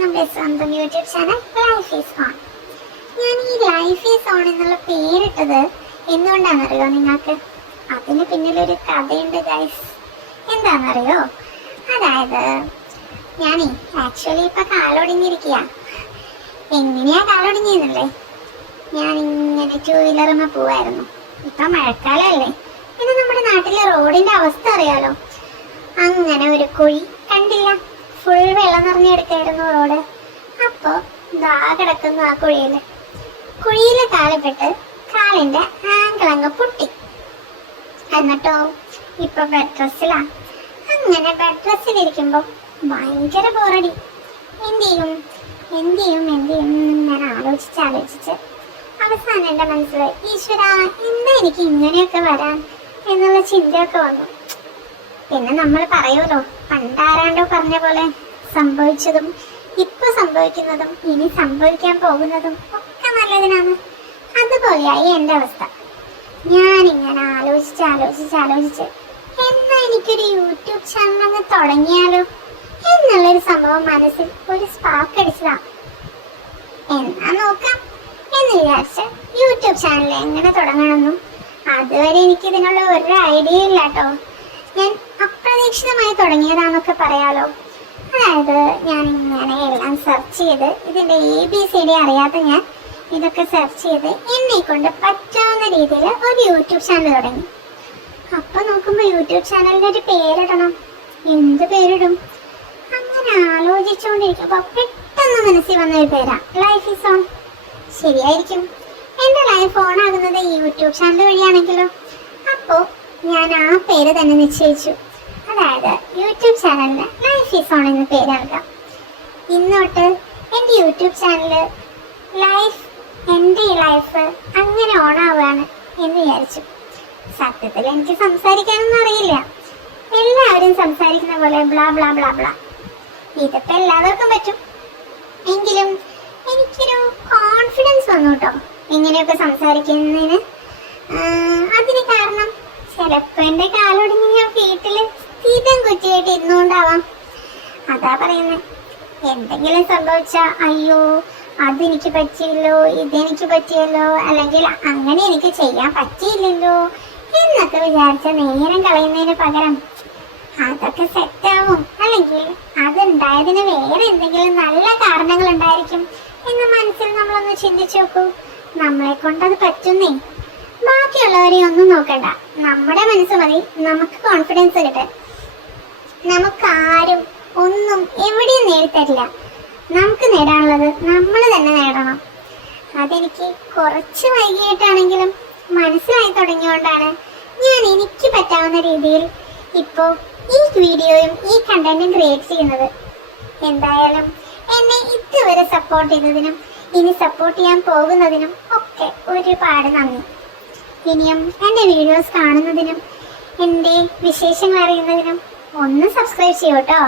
നമ്മുടെ സ്വന്തം YouTube channel life is on ഞാൻ ഈ ലൈഫ് ഈസ് ഓൺ എന്നുള്ള പേരിട്ടത് എന്തുകൊണ്ടാണെന്നറിയോ നിങ്ങൾക്ക്? അതിന് പിന്നിലൊരു കഥയുണ്ട് ഗൈസ് എന്താണെന്നറിയോ? അതായത് ഞാനേ ആക്ച്വലി ഇപ്പൊ കാലൊടിഞ്ഞിരിക്കുക എങ്ങനെയാ കാലൊടിഞ്ഞെന്നല്ലേ ഞാൻ ഇങ്ങനെ ടൂ വീലറുമ്മ പോവായിരുന്നു. ഇപ്പൊ മഴക്കാലല്ലേ. പിന്നെ നമ്മുടെ നാട്ടിലെ റോഡിന്റെ അവസ്ഥ അറിയാലോ. അങ്ങനെ ഒരു കുഴി കണ്ടില്ല. ഫുൾ വെള്ളം നിറഞ്ഞെടുക്കായിരുന്നു റോഡ് അപ്പോ ദാ കിടക്കുന്നു ആ കുഴിയിൽ. കുഴിയിൽ കാലപ്പെട്ട് കാലിന്റെ ആങ്കിൾ പൊട്ടി. എന്നിട്ടോ ഇപ്പൊ ബെഡ് ഡ്രസ്സിലാ അങ്ങനെ ബെഡ് ഡ്രസ്സിലിരിക്കുമ്പോ ഭയങ്കര ബോറടി എന്ത് ചെയ്യും? എന്ത് ചെയ്യും? എന്ത് ചെയ്യും? ഞാൻ ആലോചിച്ച് ആലോചിച്ച് അവസാനം എന്റെ മനസ്സിൽ ഈശ്വര എന്താ എനിക്ക് ഇങ്ങനെയൊക്കെ വരാൻ? എന്നുള്ള ചിന്തയൊക്കെ വന്നു. പിന്നെ നമ്മൾ പറയുമല്ലോ പണ്ടാരാണ്ടോ പറഞ്ഞ പോലെ സംഭവിച്ചതും ഇപ്പൊ സംഭവിക്കുന്നതും ഇനി സംഭവിക്കാൻ പോകുന്നതും ഒക്കെ നല്ലതിനാണ്. അതുപോലെയായി എന്റെ അവസ്ഥ. ഞാൻ ഇങ്ങനെ ആലോചിച്ച് ആലോചിച്ച് ആലോചിച്ച് എന്നാ എനിക്കൊരു യൂട്യൂബ് ചാനൽ അങ്ങ് തുടങ്ങിയാലോ എന്നുള്ളൊരു സംഭവം മനസ്സിൽ ഒരു സ്പാർക്ക് അടിച്ചതാ. എന്നാ നോക്കാം എന്ന് വിചാരിച്ച് യൂട്യൂബ് ചാനൽ എങ്ങനെ തുടങ്ങണമെന്നും അതുവരെ എനിക്ക് ഇതിനുള്ള ഒരു ഐഡിയ ഇല്ല കേട്ടോ ഞാൻ അപ്രതീക്ഷിതമായി തുടങ്ങിയതാന്നൊക്കെ പറയാലോ. അതായത് ഞാൻ ഇങ്ങനെ എല്ലാം സെർച്ച് ചെയ്ത് ഇതിന്റെ എ ബി സി ഡി അറിയാത്ത ഞാൻ ഇതൊക്കെ സെർച്ച് ചെയ്ത് എന്നെ കൊണ്ട് പറ്റാവുന്ന രീതിയിൽ ഒരു യൂട്യൂബ് ചാനൽ തുടങ്ങി. അപ്പൊ നോക്കുമ്പോൾ യൂട്യൂബ് ചാനലിന് ഒരു പേരിടണം. എന്ത് പേരിടും? അങ്ങനെ ആലോചിച്ചുകൊണ്ടിരിക്കുമ്പോൾ പെട്ടെന്ന് മനസ്സിൽ വന്ന ഒരു പേരാ. ലൈഫ് ഈസ് ഓൺ ശരിയായിരിക്കും. എന്റെ ലൈഫ് ഓൺ ആകുന്നത് യൂട്യൂബ് ചാനൽ വഴിയാണെങ്കിലോ? അപ്പോ ഞാൻ ആ പേര് തന്നെ നിശ്ചയിച്ചു. അതായത് യൂട്യൂബ് ചാനലിന് ലൈഫ് ഈസ് ഓൺ എന്ന് പേര് നൽകാം. ഇന്നോട്ട് എന്റെ യൂട്യൂബ് ചാനൽ ലൈഫ് എന്റെ ലൈഫ് അങ്ങനെ ഓൺ ആവുകയാണ് എന്ന് വിചാരിച്ചു. സത്യത്തിൽ എനിക്ക് സംസാരിക്കാനൊന്നും അറിയില്ല. എല്ലാവരും സംസാരിക്കുന്ന പോലെ ബ്ലാ ബ്ലാ ബ്ലാ ബ്ലാ ഇതിപ്പോ എല്ലാവർക്കും പറ്റും. എങ്കിലും എനിക്കൊരു കോൺഫിഡൻസ് വന്നു കേട്ടോ. ഇങ്ങനെയൊക്കെ സംസാരിക്കുന്നതിന്. അതിന് കാരണം ചിലപ്പോ കാലോടിഞ്ഞ് ഞാൻ വീട്ടിൽ സ്ഥിരം കുറ്റിയായിട്ട് ഇരുന്നുകൊണ്ടാവാം അതാ പറയുന്നത് എന്തെങ്കിലും സംഭവിച്ച അയ്യോ അതെനിക്ക് പറ്റിയല്ലോ ഇതെനിക്ക് പറ്റിയല്ലോ അല്ലെങ്കിൽ അങ്ങനെ എനിക്ക് ചെയ്യാൻ പറ്റിയില്ലല്ലോ എന്നൊക്കെ വിചാരിച്ച നേരം കളയുന്നതിന് പകരം അതൊക്കെ സെറ്റാവും. അല്ലെങ്കിൽ അതുണ്ടായതിന് വേറെ എന്തെങ്കിലും നല്ല കാരണങ്ങൾ ഉണ്ടായിരിക്കും എന്ന് മനസ്സിൽ നമ്മളൊന്ന് ചിന്തിച്ചു നോക്കൂ. നമ്മളെ കൊണ്ടത് പറ്റുന്നേ. ബാക്കിയുള്ളവരെ ഒന്നും നോക്കണ്ട. നമ്മുടെ മനസ്സ് മതി. നമുക്ക് കോൺഫിഡൻസ് കിട്ടാൻ. നമുക്ക് ആരും ഒന്നും എവിടെയും നേടിത്തരില്ല നമുക്ക് നേടാനുള്ളത് നമ്മൾ തന്നെ നേടണം. അതെനിക്ക് കുറച്ച് വൈകിട്ടാണെങ്കിലും മനസ്സിലായി തുടങ്ങിയോണ്ടാണ് ഞാൻ എനിക്ക് പറ്റാവുന്ന രീതിയിൽ ഇപ്പോൾ ഈ വീഡിയോയും ഈ കണ്ടന്റും ക്രിയേറ്റ് ചെയ്യുന്നത്. എന്തായാലും എന്നെ ഇതുവരെ സപ്പോർട്ട് ചെയ്തതിനും ഇനി സപ്പോർട്ട് ചെയ്യാൻ പോകുന്നതിനും ഒക്കെ ഒരുപാട് നന്ദി. ഇനിയും എന്റെ വീഡിയോസ് കാണുന്നതിനും എന്റെ വിശേഷങ്ങൾ അറിയുന്നതിനും ഒന്ന് സബ്സ്ക്രൈബ് ചെയ്യൂ കേട്ടോ.